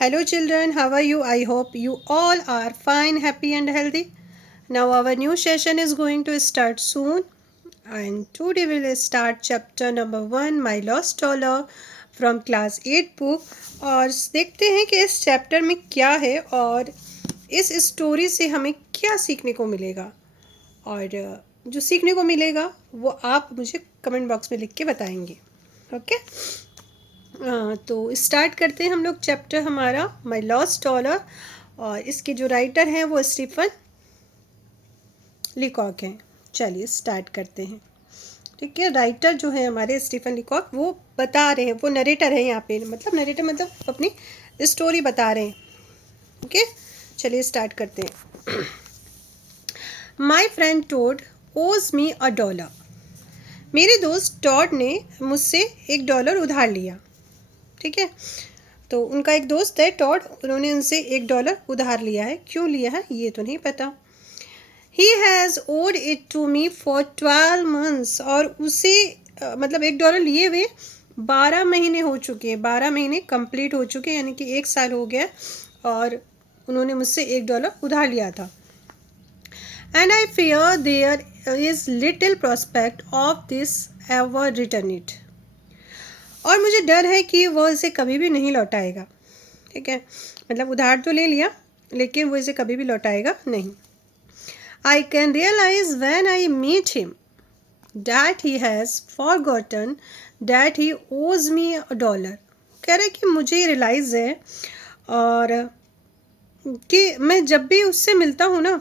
Hello, children. How are you? I hope you all are fine, happy, and healthy. Now, our new session is going to start soon, and today we will start chapter number 1, My Lost Dollar, from class 8 book. और देखते हैं कि इस chapter में क्या है और इस स्टोरी से हमें क्या सीखने को मिलेगा। और जो सीखने को मिलेगा वो आप मुझे कमेंट बॉक्स में लिख के बताएंगे। ओके तो स्टार्ट करते हैं हम लोग चैप्टर हमारा माय लॉस्ट डॉलर। और इसके जो राइटर हैं वो स्टीफन लीकॉक हैं। चलिए स्टार्ट करते हैं। ठीक है, राइटर जो है हमारे स्टीफन लीकॉक वो बता रहे हैं, वो नरेटर है यहाँ पे, मतलब नरेटर मतलब अपनी स्टोरी बता रहे हैं। ओके चलिए स्टार्ट करते हैं। माई फ्रेंड टोड ओज मी अ डॉलर। मेरे दोस्त टॉड ने मुझसे $1 उधार लिया। ठीक है, तो उनका एक दोस्त है टॉड, उन्होंने उनसे $1 उधार लिया है। क्यों लिया है ये तो नहीं पता। He has owed it to me for 12 months। और उसे मतलब $1 लिए हुए 12 महीने हो चुके हैं, 12 महीने कंप्लीट हो चुके हैं, यानी कि 1 साल हो गया और उन्होंने मुझसे $1 उधार लिया था। And I fear there is little prospect of this ever return it. और मुझे डर है कि वह इसे कभी भी नहीं लौटाएगा। ठीक है, मतलब उधार तो ले लिया लेकिन वो इसे कभी भी लौटाएगा नहीं। I can realise when I meet him that he has forgotten that he owes me a dollar. कह रहे कि मुझे रियलाइज़ है और कि मैं जब भी उससे मिलता हूँ ना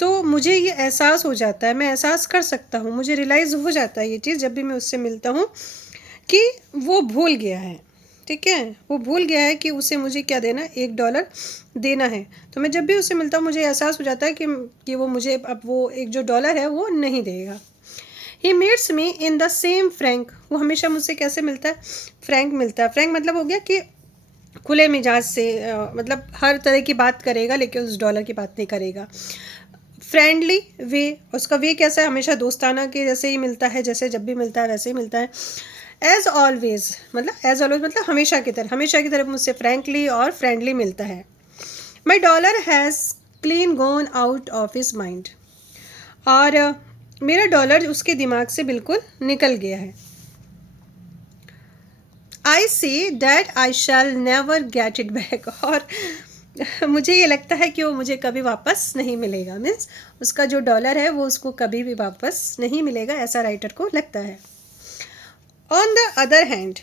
तो मुझे ये एहसास हो जाता है, मैं एहसास कर सकता हूँ, मुझे रियलाइज़ हो जाता है ये चीज़ जब भी मैं उससे मिलता हूँ कि वो भूल गया है। ठीक है, वो भूल गया है कि उसे मुझे क्या देना है, $1 देना है। तो मैं जब भी उससे मिलता हूँ मुझे एहसास हो जाता है कि वो मुझे अब वो एक जो डॉलर है वो नहीं देगा। He meets me in the same Frank. वो हमेशा मुझसे कैसे मिलता है, फ्रैंक मिलता है। फ्रैंक मतलब हो गया कि खुले मिजाज से, मतलब हर तरह की बात करेगा लेकिन उस डॉलर की बात नहीं करेगा। फ्रेंडली वे, उसका वे कैसा है, हमेशा दोस्ताना के जैसे ही मिलता है, जैसे जब भी मिलता है वैसे ही मिलता है। एज ऑलवेज मतलब हमेशा की तरह मुझसे फ्रैंकली और फ्रेंडली मिलता है। My dollar has clean gone out of his mind. और मेरा डॉलर उसके दिमाग से बिल्कुल निकल गया है। I see that I shall never get it back. और मुझे ये लगता है कि वो मुझे कभी वापस नहीं मिलेगा। मीन्स उसका जो डॉलर है वो उसको कभी भी वापस नहीं मिलेगा, ऐसा राइटर को लगता है। On the other hand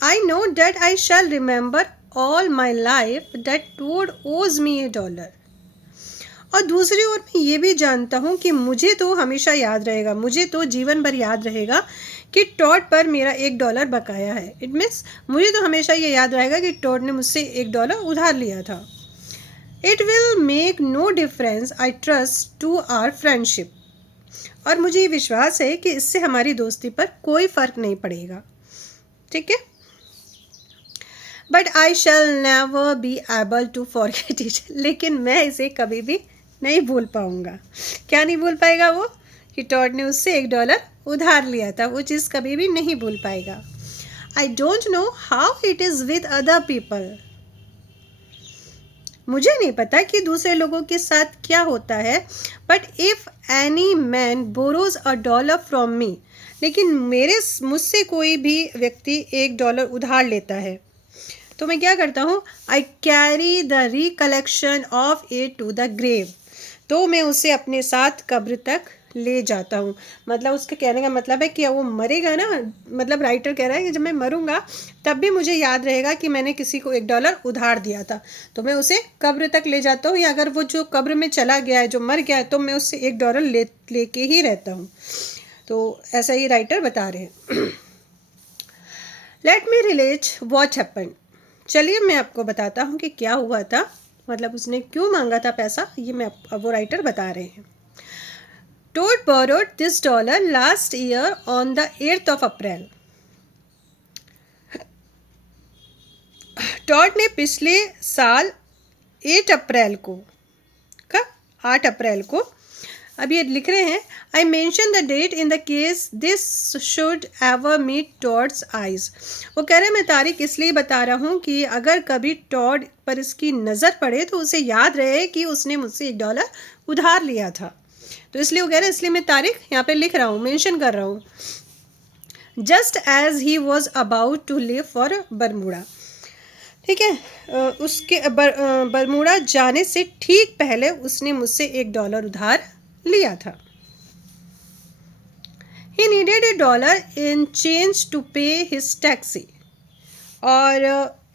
I know that I shall remember all my life that Toad owes me $1। और दूसरी ओर मैं ये भी जानता हूँ कि मुझे तो हमेशा याद रहेगा, मुझे तो जीवन भर याद रहेगा कि टॉड पर मेरा $1 बकाया है। इट मीन्स मुझे तो हमेशा ये याद रहेगा कि टॉड ने मुझसे $1 उधार लिया था। It will make no difference I trust to our friendship. और मुझे ये विश्वास है कि इससे हमारी दोस्ती पर कोई फ़र्क नहीं पड़ेगा। ठीक है, but I shall never be able to forget it. लेकिन मैं इसे कभी भी नहीं भूल पाऊँगा। क्या नहीं भूल पाएगा वो, कि टॉड ने उससे $1 उधार लिया था, वो चीज़ कभी भी नहीं भूल पाएगा। I don't know how it is with other people. मुझे नहीं पता कि दूसरे लोगों के साथ क्या होता है। But if any man borrows a dollar from me. लेकिन मुझसे कोई भी व्यक्ति $1 उधार लेता है तो मैं क्या करता हूँ, I carry the recollection of it to the grave. तो मैं उसे अपने साथ कब्र तक ले जाता हूँ। मतलब उसके कहने का मतलब है कि वो मरेगा ना, मतलब राइटर कह रहा है कि जब मैं मरूंगा तब भी मुझे याद रहेगा कि मैंने किसी को $1 उधार दिया था, तो मैं उसे कब्र तक ले जाता हूँ। या अगर वो जो कब्र में चला गया है, जो मर गया है, तो मैं उससे $1 लेके ही रहता हूँ। तो ऐसा ही राइटर बता रहे हैं। Let me relate what happen. चलिए मैं आपको बताता हूँ कि क्या हुआ था, मतलब उसने क्यों मांगा था पैसा, ये मैं अब वो राइटर बता रहे हैं। Todd borrowed this dollar last year on the 8th of April। Todd ने पिछले साल 8 अप्रैल को, कब, 8 अप्रैल को अब ये लिख रहे हैं, I mention the date in the case this should ever meet Todd's eyes. वो कह रहे हैं मैं तारीख इसलिए बता रहा हूँ कि अगर कभी टॉड पर इसकी नज़र पड़े तो उसे याद रहे कि उसने मुझसे $1 उधार लिया था। तो इसलिए वो कह रहे हैं, इसलिए मैं तारीख यहाँ पे लिख रहा हूँ, मेंशन कर रहा हूँ। Just as he was about to leave for Bermuda, ठीक है, उसके बरमूडा जाने से ठीक पहले उसने मुझसे $1 उधार लिया था। He needed $1 in change to pay his taxi, और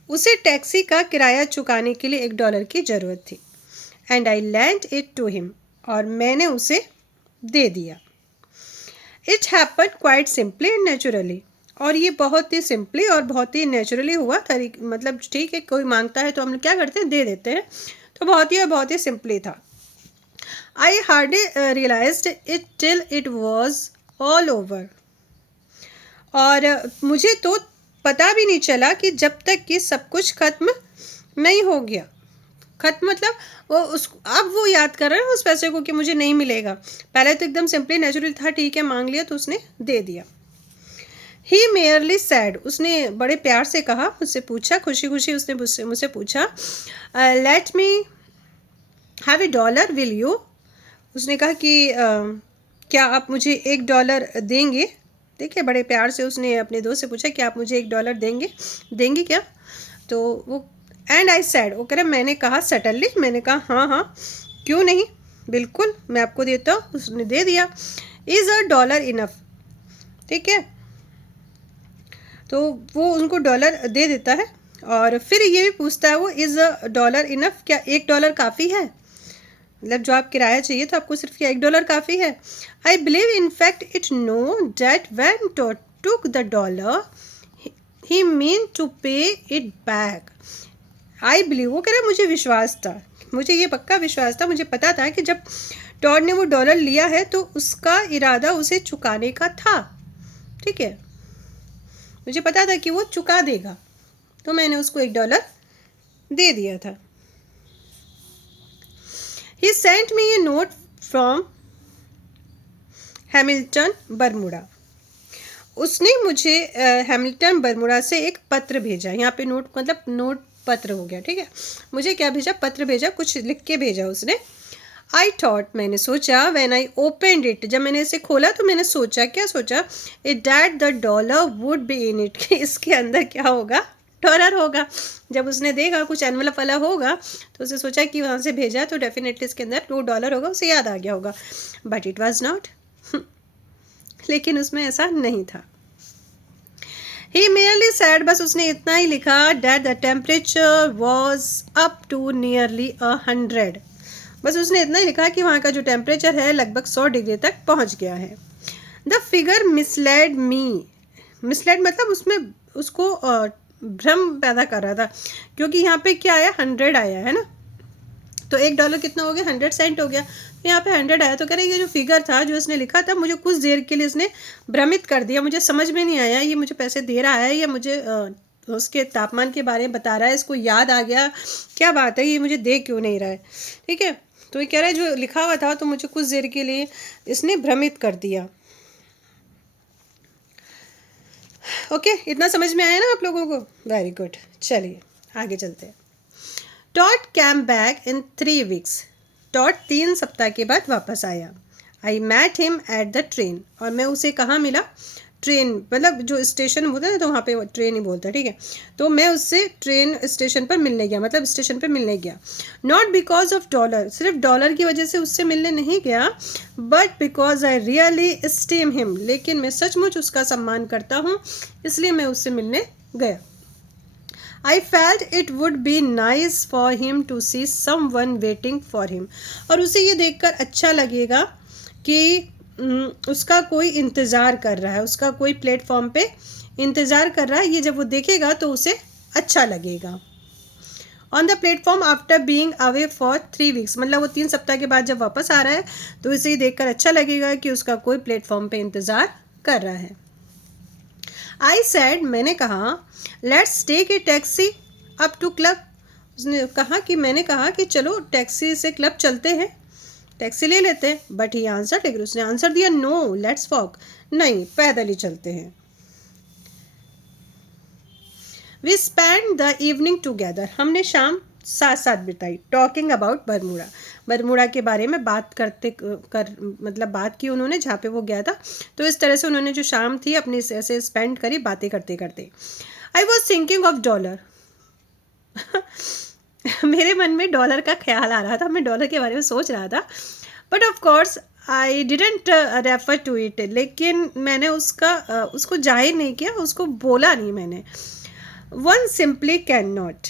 उसे टैक्सी का किराया चुकाने के लिए $1 की ज़रूरत थी। And I lent it to him, और मैंने उसे दे दिया। It happened quite simply and naturally, और ये बहुत ही सिंपली और बहुत ही नेचुरली हुआ। मतलब ठीक है, कोई मांगता है तो हम लोग क्या करते हैं, दे देते हैं। तो बहुत ही सिंपली था। I hardly realized it till it was all over, और मुझे तो पता भी नहीं चला कि जब तक कि सब कुछ ख़त्म नहीं हो गया। ख़त्म मतलब अब वो याद कर रहे हैं उस पैसे को कि मुझे नहीं मिलेगा। पहले तो एकदम सिंपली नेचुरल था, ठीक है मांग लिया तो उसने दे दिया। He merely said, उसने बड़े प्यार से कहा, मुझसे पूछा, खुशी खुशी उसने मुझसे पूछा, let me have $1, will you? उसने कहा कि क्या आप मुझे $1 देंगे। देखिए बड़े प्यार से उसने अपने दोस्त से पूछा कि आप मुझे $1 देंगे क्या। तो वो एंड आई सैड, वो कह रहे मैंने कहा सटनली, मैंने कहा हाँ हाँ क्यों नहीं, बिल्कुल मैं आपको देता हूँ। उसने दे दिया। इज़ $1 इनफ, ठीक है, तो वो उनको $1 दे देता है। और फिर ये भी पूछता है वो, इज़ $1 इनफ, क्या $1 काफ़ी है, मतलब जो आप किराया चाहिए तो आपको सिर्फ $1 काफ़ी है। I believe in fact it no that when took the $1 he mean to pay it back. I believe, वो कह रहा मुझे विश्वास था, मुझे ये पक्का विश्वास था, मुझे पता था कि जब टॉड ने वो $1 लिया है तो उसका इरादा उसे चुकाने का था, ठीक है, मुझे पता था कि वो चुका देगा, तो मैंने उसको $1 दे दिया था। He sent me a note from Hamilton Bermuda. उसने मुझे हैमिल्टन बरमूडा से एक पत्र भेजा। यहाँ पे नोट मतलब नोट पत्र हो गया, ठीक है। मुझे क्या भेजा, पत्र भेजा, कुछ लिख के भेजा उसने। आई थॉट, मैंने सोचा, व्हेन आई ओपनड इट, जब मैंने इसे खोला तो मैंने सोचा, क्या सोचा, it that the $1 would be in it, कि इसके अंदर क्या होगा, $1 होगा। जब उसने देखा कुछ एनवलप वाला होगा तो उसे सोचा कि वहाँ से भेजा तो डेफिनेटली इसके अंदर $2 होगा, उसे याद आ गया होगा। बट इट वॉज नॉट, लेकिन उसमें ऐसा नहीं था। ही मेयरली सैड, बस उसने इतना ही लिखा, that the temperature was up to nearly 100, बस उसने इतना ही लिखा कि वहाँ का जो टेम्परेचर है लगभग 100 डिग्री तक पहुँच गया है। The figure misled me, misled मतलब उसमें उसको भ्रम पैदा कर रहा था, क्योंकि यहाँ पे क्या आया, 100 आया है ना, तो $1 कितना हो गया, 100 सेंट हो गया। तो यहाँ पे 100 आया, तो कह रहे ये जो फिगर था जो इसने लिखा था, मुझे कुछ देर के लिए इसने भ्रमित कर दिया, मुझे समझ में नहीं आया ये मुझे पैसे दे रहा है या मुझे उसके तापमान के बारे में बता रहा है, इसको याद आ गया, क्या बात है, ये मुझे दे क्यों नहीं रहा है, ठीक है। तो ये कह रहा है जो लिखा हुआ था तो मुझे कुछ देर के लिए इसने भ्रमित कर दिया। ओके, इतना समझ में आया ना आप लोगों को, वेरी गुड। चलिए आगे चलते हैं। Todd came back in 3 weeks, Todd 3 सप्ताह के बाद वापस आया। I met him at the train, और मैं उसे कहाँ मिला, ट्रेन मतलब जो स्टेशन होता है ना, तो वहाँ पे ट्रेन ही बोलता है, ठीक है। तो मैं उससे ट्रेन स्टेशन पर मिलने गया, मतलब स्टेशन पर मिलने गया। नॉट बिकॉज ऑफ $1, सिर्फ $1 की वजह से उससे मिलने नहीं गया, but because I really esteem him, लेकिन मैं सचमुच उसका सम्मान करता हूँ, इसलिए मैं उससे मिलने गया। I felt it would be nice for him to see someone waiting for him, और उसे ये देखकर अच्छा लगेगा कि उसका कोई इंतज़ार कर रहा है, उसका कोई प्लेटफॉर्म पे इंतज़ार कर रहा है, ये जब वो देखेगा तो उसे अच्छा लगेगा। On the platform after being away for 3 weeks, मतलब वो 3 सप्ताह के बाद जब वापस आ रहा है तो इसे देखकर अच्छा लगेगा कि उसका कोई प्लेटफॉर्म पे इंतज़ार कर रहा है। आई सैड, मैंने कहा, let's take a taxi up to club, उसने कहा कि मैंने कहा कि चलो टैक्सी से क्लब चलते हैं, टैक्सी ले लेते हैं, बट ही आंसर, लेकिन उसने आंसर दिया नो लेट्स वॉक, नहीं पैदल ही चलते हैं। We spend the evening together, हमने शाम साथ साथ बिताई। टॉकिंग अबाउट बरमूडा, बरमूडा के बारे में बात मतलब बात की उन्होंने जहाँ पे वो गया था। तो इस तरह से उन्होंने जो शाम थी अपनी ऐसे स्पेंड करी बातें करते करते। I was thinking of dollar, मेरे मन में डॉलर का ख्याल आ रहा था, मैं डॉलर के बारे में सोच रहा था। But of course I didn't refer to it, लेकिन मैंने उसको जाहिर नहीं किया, उसको बोला नहीं मैंने। वन सिंपली कैन नॉट,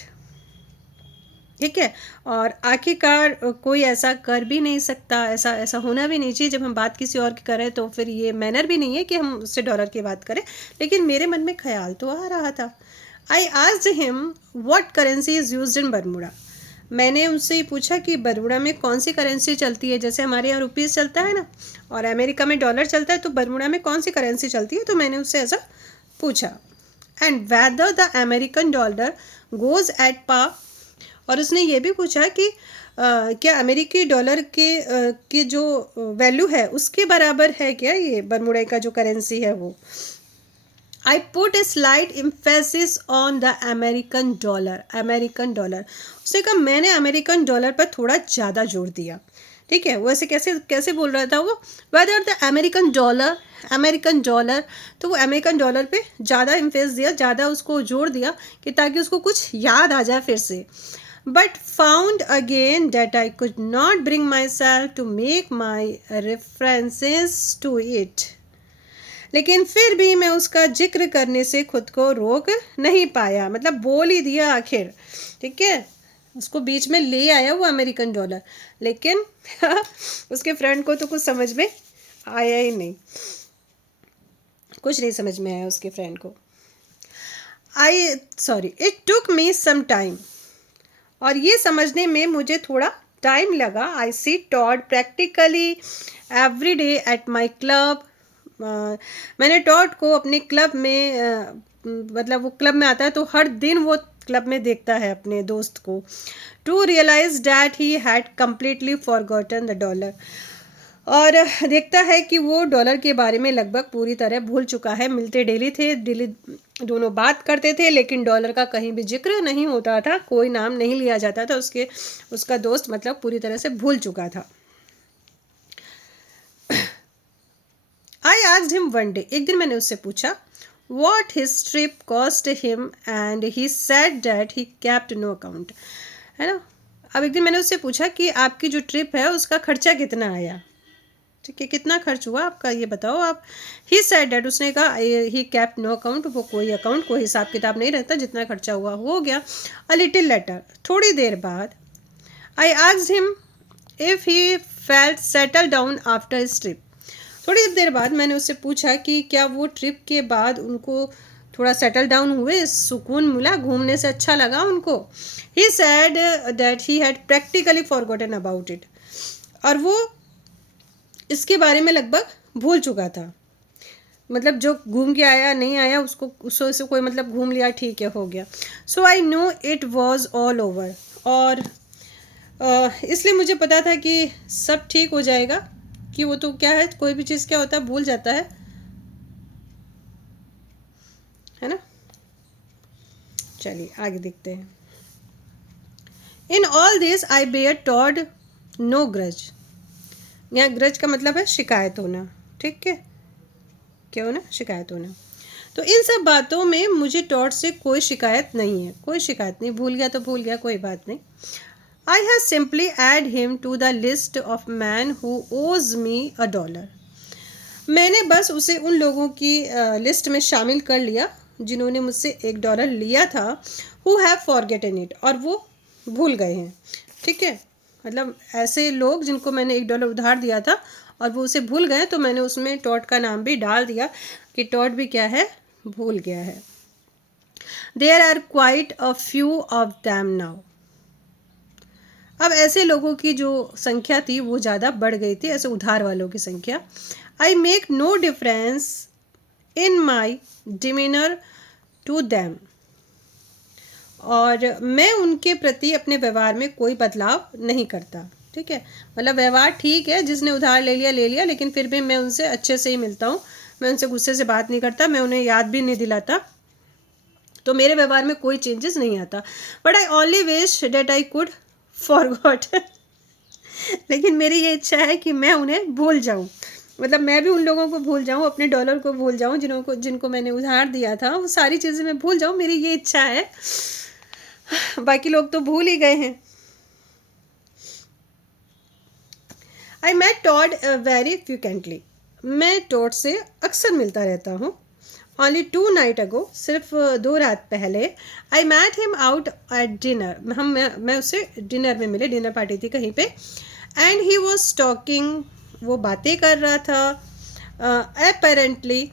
ठीक है। और आखिरकार कोई ऐसा कर भी नहीं सकता, ऐसा होना भी नहीं चाहिए। जब हम बात किसी और की करें तो फिर ये मैनर भी नहीं है कि हम उससे डॉलर की बात करें। लेकिन मेरे मन में ख्याल तो आ रहा था। I asked him what currency is used in Bermuda, मैंने उनसे पूछा कि बरमूडा में कौन सी करेंसी चलती है। जैसे हमारे यहाँ रुपीज़ चलता है ना, और अमेरिका में डॉलर चलता है, तो बरमूडा में कौन सी करेंसी चलती है। तो मैंने उससे ऐसा पूछा। And whether the American dollar goes at par, और उसने ये भी पूछा कि क्या अमेरिकी डॉलर की जो वैल्यू है उसके बराबर है क्या ये बरमूडा का जो करेंसी है वो। I put a slight emphasis on the American dollar, American dollar, उसने कहा मैंने अमेरिकन डॉलर पर थोड़ा ज़्यादा जोर दिया, ठीक है। वो ऐसे कैसे बोल रहा था वो, weather the American dollar, American dollar, तो वो अमेरिकन डॉलर पे ज़्यादा इम्फेस दिया, ज़्यादा उसको जोर दिया कि ताकि उसको कुछ याद आ जाए फिर से। But found again that I could not bring my self to make my references to it, लेकिन फिर भी मैं उसका जिक्र करने से खुद को रोक नहीं पाया, मतलब बोल ही दिया आखिर, ठीक है। उसको बीच में ले आया वो अमेरिकन डॉलर, लेकिन उसके फ्रेंड को तो कुछ समझ में आया ही नहीं, कुछ नहीं समझ में आया उसके फ्रेंड को। It took me some time, और ये समझने में मुझे थोड़ा टाइम लगा। I see Todd practically every day at my club, मैंने टॉड को अपने क्लब में मतलब वो क्लब में आता है तो हर दिन वो क्लब में देखता है अपने दोस्त को। To realise that he had completely forgotten the dollar, और देखता है कि वो डॉलर के बारे में लगभग पूरी तरह भूल चुका है। मिलते डेली थे, डेली दोनों बात करते थे, लेकिन डॉलर का कहीं भी जिक्र नहीं होता था, कोई नाम नहीं लिया जाता था। उसका दोस्त मतलब पूरी तरह से भूल चुका था। I asked him one day, एक दिन मैंने उससे पूछा what his trip cost him and he said that he kept no account, है ना। अब एक दिन मैंने उससे पूछा कि आपकी जो ट्रिप है उसका खर्चा कितना आया, ठीक है, कितना खर्च हुआ आपका ये बताओ आप। ही said that, उसने कहा he kept no account, वो कोई अकाउंट कोई हिसाब किताब नहीं रहता, जितना खर्चा हुआ हो गया। a little later, थोड़ी देर बाद, I asked him if he felt settled down after his trip, थोड़ी देर बाद मैंने उससे पूछा कि क्या वो ट्रिप के बाद उनको थोड़ा सेटल डाउन हुए, सुकून मिला, घूमने से अच्छा लगा उनको। He said that he had practically forgotten about it, और वो इसके बारे में लगभग भूल चुका था। मतलब जो घूम के आया नहीं आया उसको से कोई मतलब घूम लिया, ठीक है, हो गया। So I know it was all over, और इसलिए मुझे पता था कि सब ठीक हो जाएगा, कि वो तो क्या है, कोई भी चीज़ क्या होता है भूल जाता है ना। चलिए आगे देखते हैं। In all this I bear Todd no grudge, यहाँ ग्रज का मतलब है शिकायत होना, ठीक है, क्या होना, शिकायत होना। तो इन सब बातों में मुझे टॉड से कोई शिकायत नहीं है, कोई शिकायत नहीं, भूल गया तो भूल गया, कोई बात नहीं। I have simply add him to the list of man who owes me $1, मैंने बस उसे उन लोगों की लिस्ट में शामिल कर लिया जिन्होंने मुझसे $1 लिया था। who have forgotten it, और वो भूल गए हैं, ठीक है। मतलब ऐसे लोग जिनको मैंने $1 उधार दिया था और वो उसे भूल गए, तो मैंने उसमें टॉड का नाम भी डाल दिया कि टॉड भी क्या है, भूल गया है। There are quite a few of them now, अब ऐसे लोगों की जो संख्या थी वो ज़्यादा बढ़ गई थी, ऐसे उधार वालों की संख्या। I make no difference in my demeanour to them, और मैं उनके प्रति अपने व्यवहार में कोई बदलाव नहीं करता, ठीक है, मतलब व्यवहार ठीक है, जिसने उधार ले लिया, लेकिन फिर भी मैं उनसे अच्छे से ही मिलता हूँ, मैं उनसे गुस्से से बात नहीं करता, मैं उन्हें याद भी नहीं दिलाता, तो मेरे व्यवहार में कोई चेंजेस नहीं आता। But I only wish that I could forgot लेकिन मेरी ये इच्छा है कि मैं उन्हें भूल जाऊं, मतलब मैं भी उन लोगों को भूल जाऊं, अपने डॉलर को भूल जाऊं, जिनको मैंने उधार दिया था, वो सारी चीज़ें मैं भूल जाऊं, मेरी ये इच्छा है। बाकी लोग तो भूल ही गए हैं। I met Todd very frequently, मैं टॉड से अक्सर मिलता रहता हूँ। Only 2 night ago, सिर्फ 2 रात पहले, I met him out at dinner, मैं उससे डिनर में मिले, डिनर पार्टी थी कहीं पे, एंड ही वॉज टॉकिंग, वो बातें कर रहा था, apparently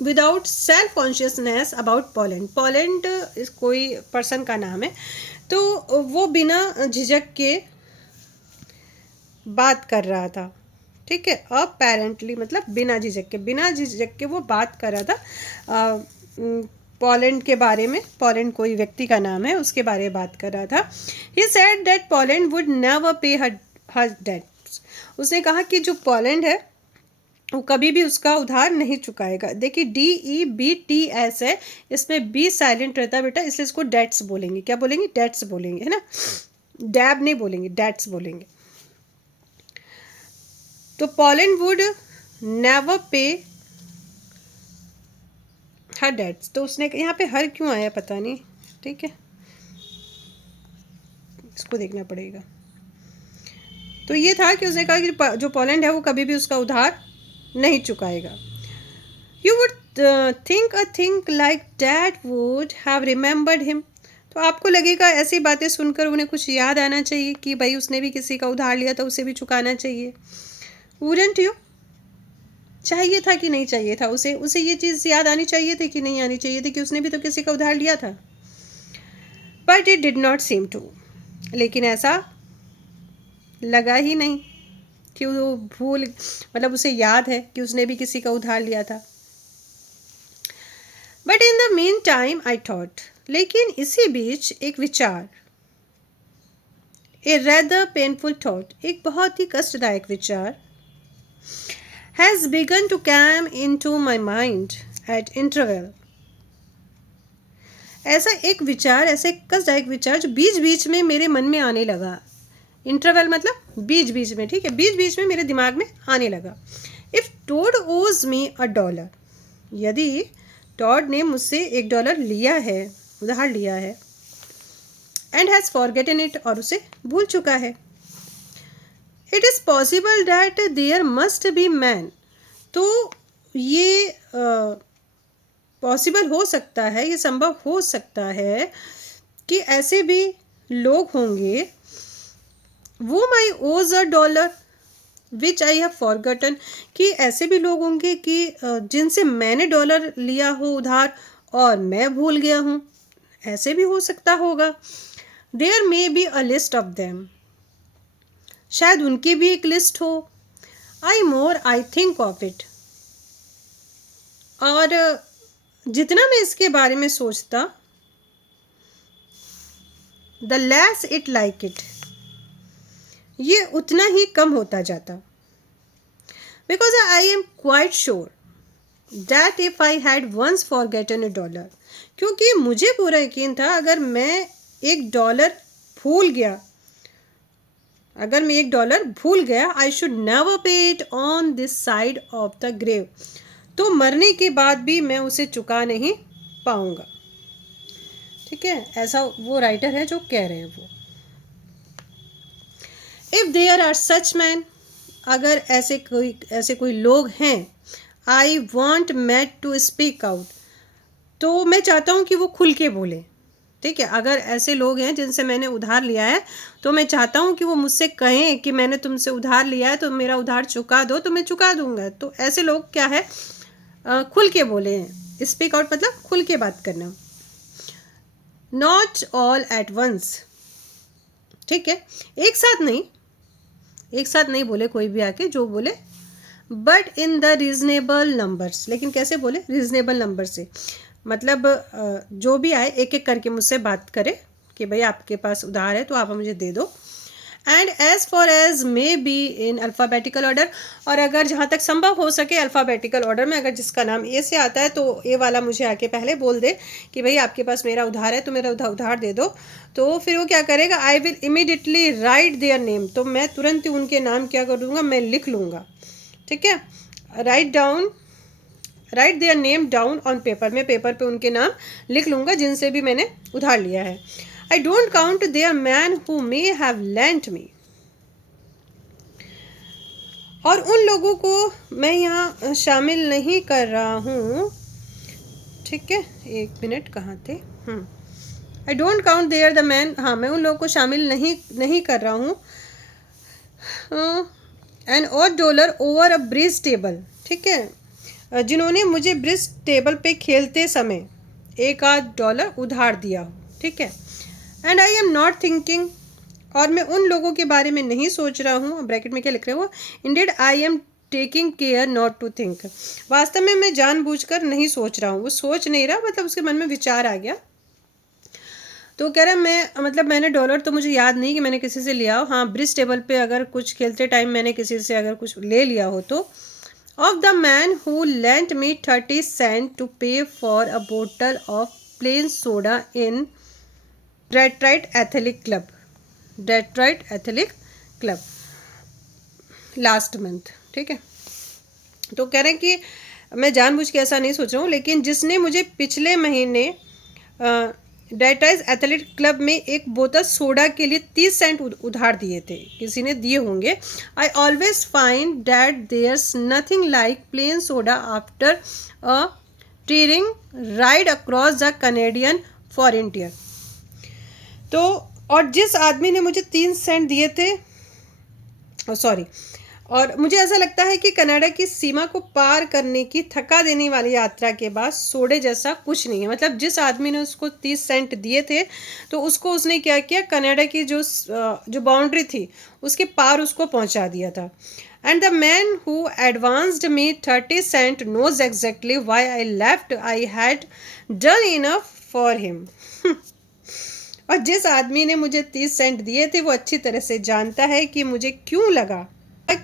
without self consciousness about Poland. Poland कोई पर्सन का नाम है, तो वो बिना झिझक के बात कर रहा था, ठीक है, अपेरेंटली मतलब बिना झिझक के वो बात कर रहा था पोलैंड के बारे में। पोलैंड कोई व्यक्ति का नाम है, उसके बारे में बात कर रहा था। He said that Poland would never पे हर डेट्स, उसने कहा कि जो पोलैंड है वो कभी भी उसका उधार नहीं चुकाएगा। देखिए DEBTS है, इसमें बी साइलेंट रहता है बेटा, इसलिए इसको डेट्स बोलेंगे। क्या बोलेंगे? डेट्स बोलेंगे, है ना, डैब नहीं बोलेंगे, डेट्स बोलेंगे। तो पोलैंड वुड नेवर पे हर डेट्स, तो उसने यहाँ पे हर क्यों आया पता नहीं, ठीक है, इसको देखना पड़ेगा। तो ये था कि उसने कहा कि जो पोलैंड है वो कभी भी उसका उधार नहीं चुकाएगा। You would think a thing like that would have remembered him, तो आपको लगेगा ऐसी बातें सुनकर उन्हें कुछ याद आना चाहिए कि भाई उसने भी किसी का उधार लिया था, उसे भी चुकाना चाहिए। Wouldn't you? चाहिए था कि नहीं चाहिए था? उसे ये चीज़ याद आनी चाहिए थी कि नहीं आनी चाहिए थी कि उसने भी तो किसी का उधार लिया था? But it did not seem to, लेकिन ऐसा लगा ही नहीं कि वो मतलब उसे याद है कि उसने भी किसी का उधार लिया था। But in the mean time I thought, लेकिन इसी बीच एक विचार, ए रेदर पेनफुल थॉट, एक बहुत ही कष्टदायक विचार, has begun to come into my mind at interval, ऐसा एक विचार, ऐसे कष्टदायक विचार जो बीच बीच में मेरे मन में आने लगा। इंटरवल मतलब बीच बीच में, ठीक है, बीच बीच में मेरे दिमाग में आने लगा। इफ टॉड ओज मी $1, यदि टॉड ने मुझसे $1 लिया है, उधार लिया है, एंड हैज़ फॉरगेटन इट, और उसे भूल चुका है, it is possible that there must be man, तो ये पॉसिबल हो सकता है, ये संभव हो सकता है कि ऐसे भी लोग होंगे, वो माई ओज $1 विच आई हैव फॉरगटन, कि ऐसे भी लोग होंगे कि जिनसे मैंने डॉलर लिया हो उधार और मैं भूल गया हूँ, ऐसे भी हो सकता होगा। There may be a list of them, शायद उनकी भी एक लिस्ट हो। आई थिंक ऑफ इट, और जितना मैं इसके बारे में सोचता, the less it like it, ये उतना ही कम होता जाता। Because I am quite sure that if I had once forgotten $1, क्योंकि मुझे पूरा यकीन था अगर मैं $1 भूल गया, अगर मैं $1 भूल गया, I should never pay it on this side of the grave, तो मरने के बाद भी मैं उसे चुका नहीं पाऊंगा, ठीक है, ऐसा वो राइटर है जो कह रहे हैं वो। If there are such man, अगर ऐसे कोई लोग हैं, I want met to speak out, तो मैं चाहता हूँ कि वो खुल के बोले, ठीक है, अगर ऐसे लोग हैं जिनसे मैंने उधार लिया है, तो मैं चाहता हूँ कि वो मुझसे कहें कि मैंने तुमसे उधार लिया है, तो मेरा उधार चुका दो, तो मैं चुका दूंगा। तो ऐसे लोग क्या है, खुल के बोले हैं। स्पीक आउट मतलब खुल के बात करना। नॉट ऑल एट वंस, ठीक है, एक साथ नहीं बोले कोई भी आके जो बोले, but in the reasonable numbers, लेकिन कैसे बोले, रीजनेबल नंबर से, मतलब जो भी आए एक एक करके मुझसे बात करे कि भाई आपके पास उधार है तो आप मुझे दे दो, and as for as may be in alphabetical order, और अगर जहाँ तक संभव हो सके अल्फ़ाबेटिकल ऑर्डर में, अगर जिसका नाम ए से आता है तो ए वाला मुझे आके पहले बोल दे कि भाई आपके पास मेरा उधार है तो मेरा उधार दे दो। तो फिर वो क्या करेगा, I will immediately right their name, तो मैं तुरंत ही उनके नाम क्या कर दूँगा, मैं लिख लूँगा। ठीक है, right their name down on paper, मैं पेपर पे उनके नाम लिख लूँगा जिनसे भी मैंने उधार लिया है। I don't count their man who may have lent me, और उन लोगों को मैं यहाँ शामिल नहीं कर रहा हूँ। ठीक है, एक मिनट, कहाँ थे, I don't count there the man, हाँ मैं उन लोगों को शामिल नहीं कर रहा हूँ। एन और dollar over a bridge table, ठीक है, जिन्होंने मुझे ब्रिज टेबल पे खेलते समय एक आध डॉलर उधार दिया हो। ठीक है, and I am not thinking, और मैं उन लोगों के बारे में नहीं सोच रहा हूँ, ब्रैकेट में क्या लिख रहे हो, indeed I am taking care not to think, वास्तव में मैं जानबूझकर नहीं सोच रहा हूँ, वो सोच नहीं रहा, मतलब उसके मन में विचार आ गया। तो कह रहा है मैं, मतलब मैंने डॉलर तो मुझे याद नहीं कि मैंने किसी से लिया हो, हाँ ब्रिज टेबल पे अगर कुछ खेलते टाइम मैंने किसी से अगर कुछ ले लिया हो तो, of the man who lent me 30 cent to pay for a bottle of plain soda in Detroit Athletic Club last month. ठीक है, तो कह रहे हैं कि मैं जानबूझ के ऐसा नहीं सोच रहा हूँ, लेकिन जिसने मुझे पिछले महीने डेट्रॉइट एथलेटिक क्लब में एक बोतल सोडा के लिए 30 सेंट उधार दिए थे, किसी ने दिए होंगे। I always find that there's nothing like plain soda after a tiring ride across the Canadian frontier. तो और जिस आदमी ने मुझे 3 सेंट दिए थे, और मुझे ऐसा लगता है कि कनाडा की सीमा को पार करने की थका देने वाली यात्रा के बाद सोडे जैसा कुछ नहीं है। मतलब जिस आदमी ने उसको 30 सेंट दिए थे तो उसको उसने क्या किया, कनाडा की जो बाउंड्री थी उसके पार उसको पहुंचा दिया था। And the man who advanced me 30 cent knows exactly why I left, I had done enough for him. और जिस आदमी ने मुझे 30 सेंट दिए थे वो अच्छी तरह से जानता है कि मुझे क्यों लगा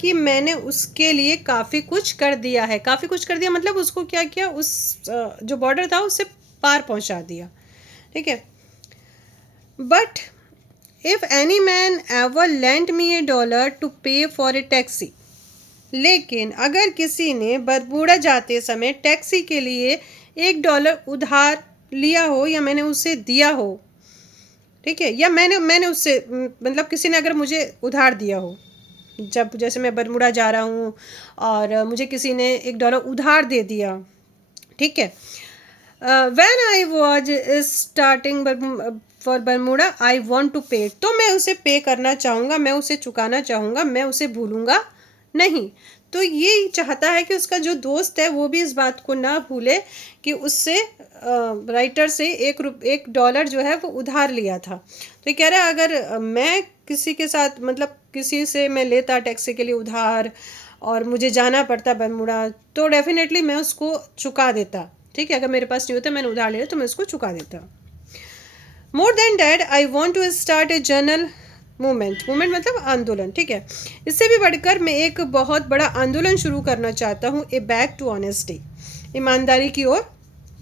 कि मैंने उसके लिए काफ़ी कुछ कर दिया है। काफ़ी कुछ कर दिया मतलब उसको क्या किया, उस जो बॉर्डर था उससे पार पहुंचा दिया। ठीक है, but if any man ever lent me a dollar to pay for a taxi, लेकिन अगर किसी ने बरमूडा जाते समय टैक्सी के लिए $1 उधार लिया हो या मैंने उसे दिया हो, ठीक है, या मैंने उससे मतलब किसी ने अगर मुझे उधार दिया हो, जब जैसे मैं बरमूडा जा रहा हूँ और मुझे किसी ने $1 उधार दे दिया। ठीक है, when I was starting for Bermuda I want to pay, तो मैं उसे पे करना चाहूँगा, मैं उसे चुकाना चाहूँगा, मैं उसे भूलूँगा नहीं। तो ये चाहता है कि उसका जो दोस्त है वो भी इस बात को ना भूले कि उससे राइटर से $1 जो है वो उधार लिया था। तो ये कह रहा है अगर मैं किसी के साथ, मतलब किसी से मैं लेता टैक्सी के लिए उधार और मुझे जाना पड़ता बरमूडा, तो डेफिनेटली मैं उसको चुका देता। ठीक है, अगर मेरे पास नहीं होता मैंने उधार लिया तो मैं उसको चुका देता। More than that I want to start a journal movement मतलब आंदोलन। ठीक है, इससे भी बढ़कर मैं एक बहुत बड़ा आंदोलन शुरू करना चाहता हूँ। ए बैक टू ऑनेस्टी, ईमानदारी की ओर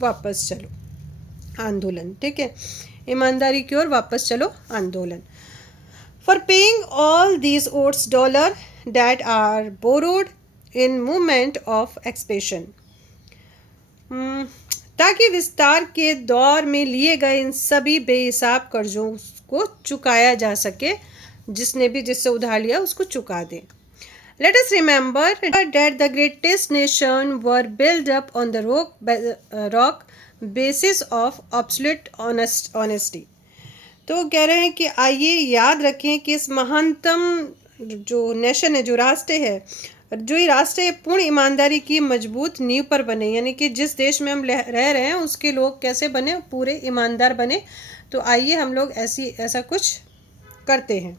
वापस चलो आंदोलन। ठीक है, ईमानदारी की ओर वापस चलो आंदोलन। For paying all these oats dollar that are borrowed in movement of expansion, ताकि विस्तार के दौर में लिए गए इन सभी बेहिसाब कर्जों को चुकाया जा सके, जिससे उधार लिया उसको चुका दे। Let us remember that the greatest nation were built up on the rock basis of absolute honesty. तो कह रहे हैं कि आइए याद रखें कि इस महानतम जो नेशन है, जो राष्ट्र है, जो ये राष्ट्र है पूर्ण ईमानदारी की मजबूत नींव पर बने। यानी कि जिस देश में हम रह रहे हैं उसके लोग कैसे बने, पूरे ईमानदार बने। तो आइए हम लोग ऐसा कुछ करते हैं।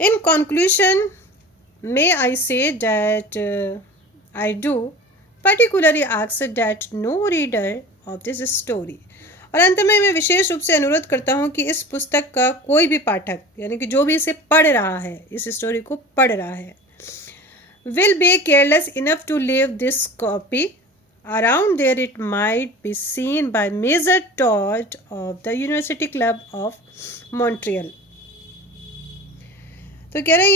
In conclusion may I say that I do particularly ask that no reader of this story और अंत में मैं विशेष रूप से अनुरोध करता हूँ कि इस पुस्तक का कोई भी पाठक, यानी कि जो भी इसे पढ़ रहा है, इस स्टोरी को पढ़ रहा है, will be careless enough to leave this copy around there. It might be seen by Major Todd of the University Club of Montreal. तो कह रहे हैं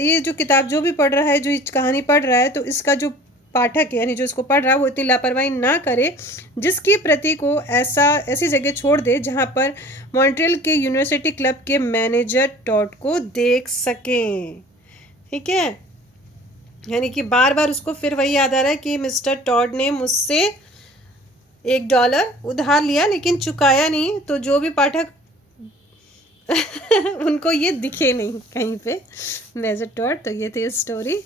ये जो किताब जो भी पढ़ रहा है, जो कहानी पढ़ रहा है, तो इसका जो पाठक है, यानी जो इसको पढ़ रहा है, वो इतनी लापरवाही ना करे जिसकी प्रति को ऐसी जगह छोड़ दे जहाँ पर मॉन्ट्रियल के यूनिवर्सिटी क्लब के मैनेजर टॉड को देख सकें। ठीक है, यानी कि बार बार उसको फिर वही याद आ रहा है कि मिस्टर टॉड ने मुझसे $1 उधार लिया लेकिन चुकाया नहीं, तो जो भी पाठक उनको ये दिखे नहीं कहीं पे मेजर टॉड। तो ये थी स्टोरी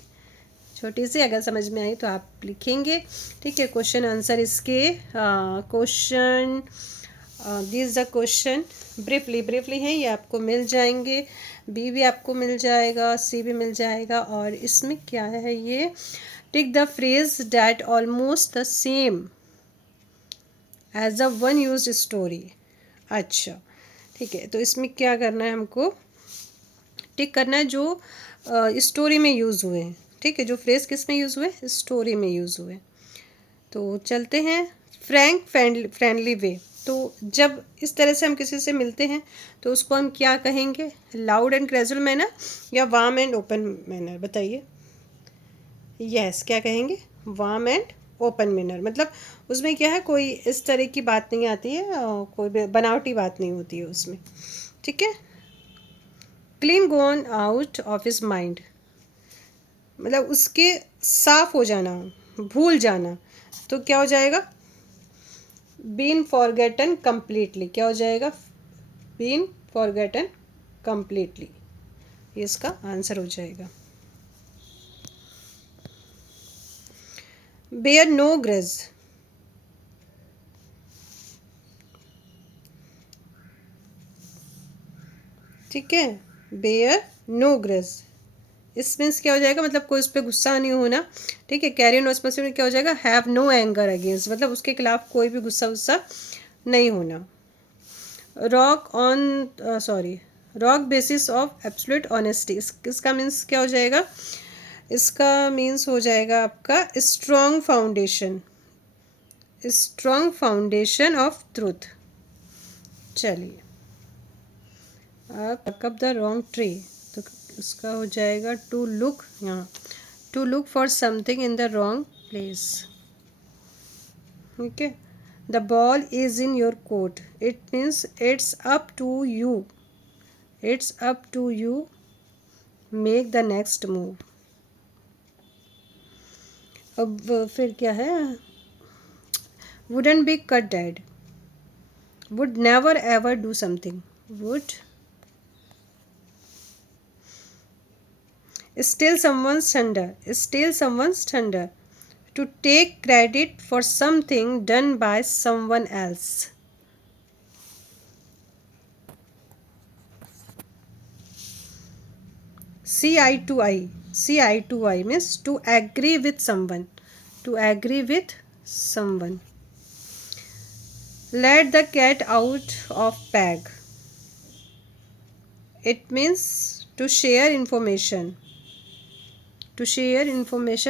छोटी सी, अगर समझ में आई तो आप लिखेंगे। ठीक है, क्वेश्चन आंसर इसके question this the question briefly हैं, ये आपको मिल जाएंगे। बी भी आपको मिल जाएगा, सी भी मिल जाएगा। और इसमें क्या है, ये tick the phrase that almost the same as a one use story. अच्छा ठीक है, तो इसमें क्या करना है, हमको टिक करना है जो स्टोरी में यूज़ हुए हैं। ठीक है, जो फ्रेज किस में यूज़ हुए, स्टोरी में यूज़ हुए। तो चलते हैं, फ्रैंक फ्रेंडली वे। तो जब इस तरह से हम किसी से मिलते हैं तो उसको हम क्या कहेंगे, लाउड एंड कैजुअल मैनर या वार्म एंड ओपन मैनर, बताइए। यस, क्या कहेंगे, वार्म एंड ओपन मैनर। मतलब उसमें क्या है, कोई इस तरह की बात नहीं आती है, कोई बनावटी बात नहीं होती है उसमें। ठीक है, clean gone out of his mind, मतलब उसके साफ हो जाना, भूल जाना। तो क्या हो जाएगा, बीन फॉरगेटन कम्प्लीटली। क्या हो जाएगा, बीन फॉरगेटन कम्प्लीटली, ये इसका आंसर हो जाएगा। बेयर नो ग्रज, ठीक है, बेयर नो ग्रज, इस मीन्स क्या हो जाएगा, मतलब कोई उस पर गुस्सा नहीं होना। ठीक है, कैरी नो स्पेसिफिक में क्या हो जाएगा, हैव नो एंगर अगेंस्ट, मतलब उसके खिलाफ कोई भी गुस्सा नहीं होना। Rock on sorry rock basis of absolute honesty, इसका मीन्स क्या हो जाएगा, इसका मीन्स हो जाएगा आपका स्ट्रॉन्ग फाउंडेशन ऑफ ट्रूथ। चलिए, कब द रॉन्ग ट्री, तो इसका हो जाएगा टू लुक, यहाँ to look for something in the wrong place. ठीक है, the ball is in your court, it means it's up to you make the next move. अब फिर क्या है, wouldn't be cut dead, would never ever do something, would steal someone's thunder, to take credit for something done by someone else. See eye to eye means to agree with someone, let the cat out of bag, it means to share information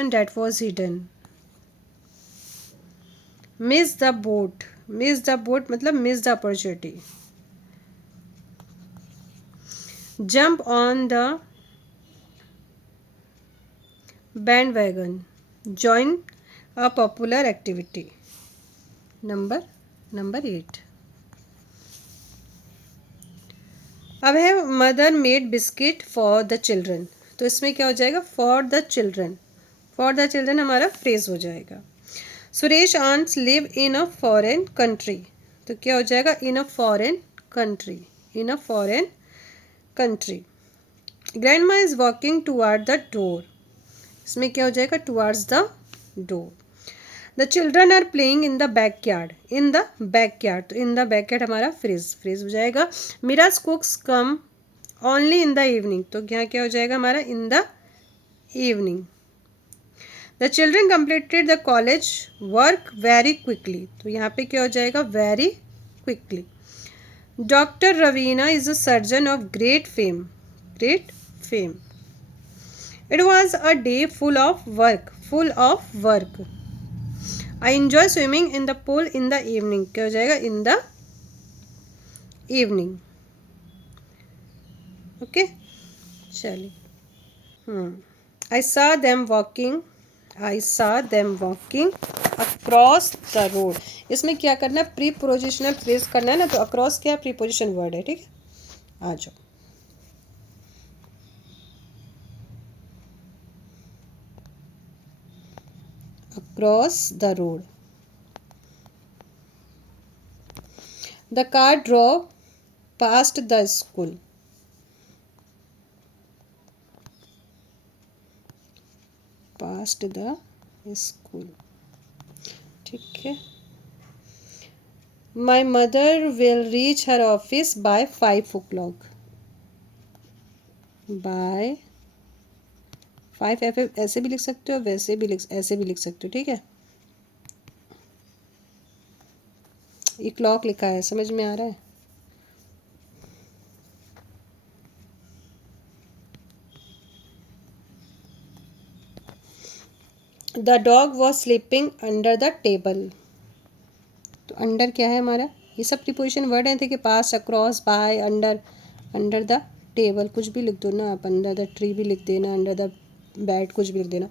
that was hidden. Miss the boat मतलब miss the opportunity. Jump on the bandwagon, join a popular activity. Number 8। अब है mother made biscuit for the children, तो इसमें क्या हो जाएगा, for the children हमारा phrase हो जाएगा। Suresh aunts live in a foreign country, तो क्या हो जाएगा, in a foreign country. Grandma is walking toward the door, इसमें क्या हो जाएगा, towards the door. The children are playing in the backyard, तो इन द बैकयार्ड हमारा फ्रेज हो जाएगा। मीराज cooks come only in the evening, तो यहाँ क्या हो जाएगा हमारा, in the evening. The children completed the college work very quickly, तो यहाँ पे क्या हो जाएगा, very quickly. Dr. Ravina is a surgeon of great fame. Great fame. It was a day full of work. Full of work. I enjoy swimming in the pool in the evening. क्या हो जाएगा? In the evening. Okay. चलिए. I saw them walking. I saw them walking across the road. इसमें क्या करना है? Prepositional phrase करना है ना, तो अक्रॉस क्या प्रीपोजिशन वर्ड है. ठीक है, आ जाओ. Across the road. The car drove past the school. Past the school. ठीक है. My mother will reach her office by 5 o'clock. By 5 ऐसे भी लिख सकते हो, वैसे भी ऐसे भी लिख सकते हो. ठीक है, ये क्लॉक लिखा है, समझ में आ रहा है. The dog was sleeping under the table. तो अंडर क्या है हमारा? ये सब प्रीपोजिशन वर्ड हैं. देखिए, past, across, by, under. Under the table कुछ भी लिख दो ना आप. अंडर द ट्री भी लिख देना, अंडर द बेड कुछ भी लिख देना.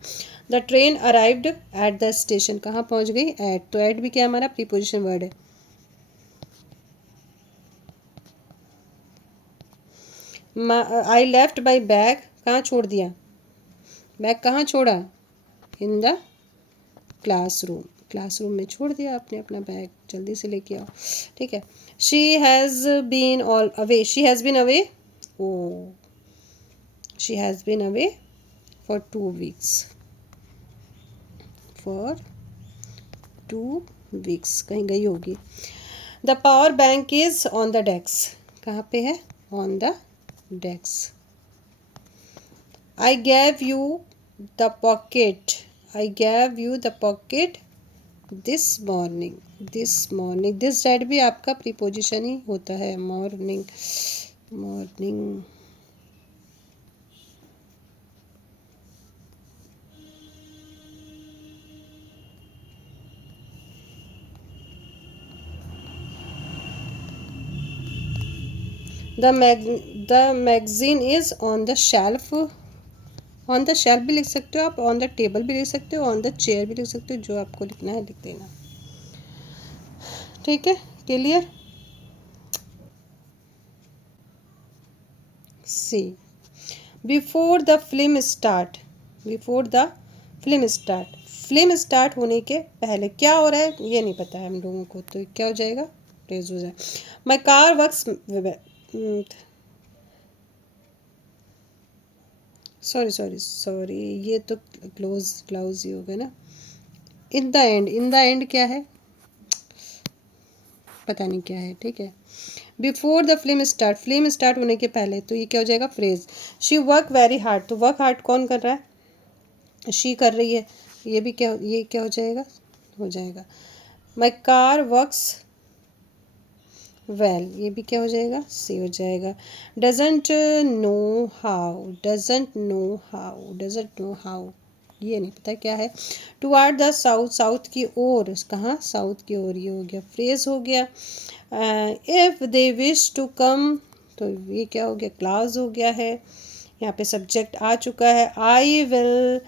The train arrived at the station. कहाँ पहुँच गई? एट. तो एट भी क्या हमारा प्रीपोजिशन वर्ड है. I left my bag. कहाँ छोड़ दिया? बैग कहाँ छोड़ा? In the classroom. क्लासरूम में छोड़ दिया आपने अपना बैग. जल्दी से लेके आओ. ठीक है. She has been all away. She has been away. Oh, she has been away for 2 weeks. For 2 weeks कहीं गई होगी. The power bank is on the desk. कहाँ पे है? On the desk. I gave you the pocket. I gave you the pocket this morning. This morning. This date भी आपका preposition ही होता है. Morning. Morning. The magazine is on the shelf. On the shelf भी लिख सकते हो आप, ऑन द टेबल भी लिख सकते हो, ऑन द चेयर भी लिख सकते हो. जो आपको लिखना है लिख देना. ठीक है, clear. See. Before the film start. Before the film start. Film start होने के पहले क्या हो रहा है ये नहीं पता है हम लोगों को, तो क्या हो जाएगा? फ्रेज हो जाए. My car works. सॉरी ये तो क्लोज ही होगा ना. In the end. In the end क्या है? पता नहीं क्या है. ठीक है. Before the film start. Film start होने के पहले, तो ये क्या हो जाएगा? Phrase. She work very hard. तो वर्क हार्ड कौन कर रहा है? शी कर रही है. ये भी क्या, ये क्या हो जाएगा? हो जाएगा. My car works well. ये भी क्या हो जाएगा? सी हो जाएगा. Doesn't know how. Doesn't know how. Doesn't know how ये नहीं पता क्या है. Toward the south. साउथ की ओर. कहाँ? साउथ की ओर. ये हो गया फ्रेज हो गया. If they wish to come. तो ये क्या हो गया? क्लास हो गया है. यहाँ पे सब्जेक्ट आ चुका है. I will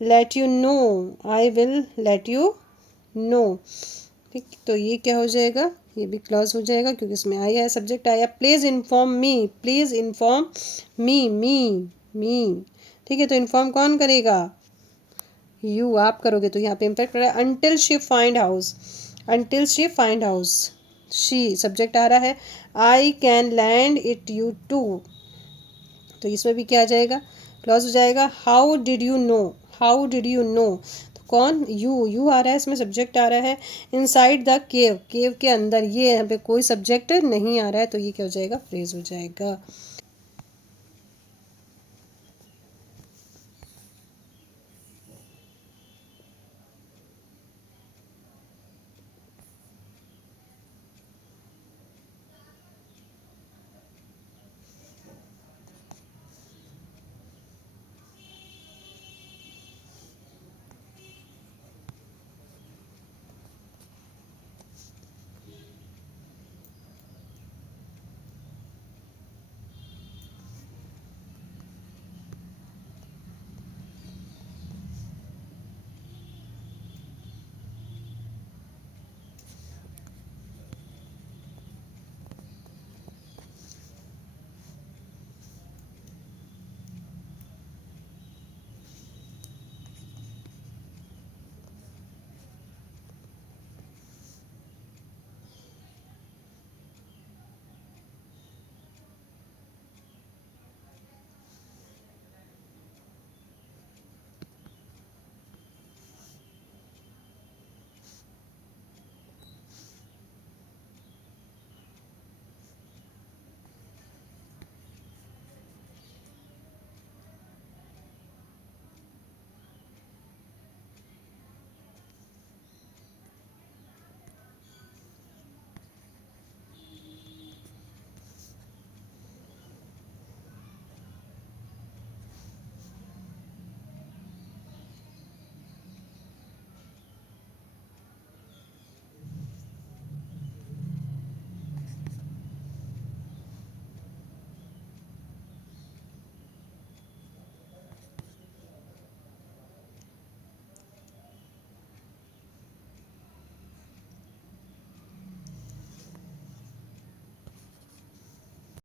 let you know. I will let you know. ठीक, तो ये क्या हो जाएगा? ये भी क्लॉज हो जाएगा क्योंकि इसमें आई है, सब्जेक्ट आया. Please inform me. Please inform me. Me. ठीक है, तो इन्फॉर्म कौन करेगा? यू. आप करोगे. तो यहाँ पे इम्पैक्ट पड़ रहा है. Until she find house. Until she find house. She subject आ रहा है. I can lend it you too. तो इसमें भी क्या आ जाएगा? क्लॉज हो जाएगा. How did you know. How did you know. कौन? यू आ रहा है, इसमें सब्जेक्ट आ रहा है. Inside the cave. केव के अंदर. ये यहाँ पे कोई सब्जेक्ट नहीं आ रहा है, तो ये क्या हो जाएगा? फ्रेज हो जाएगा.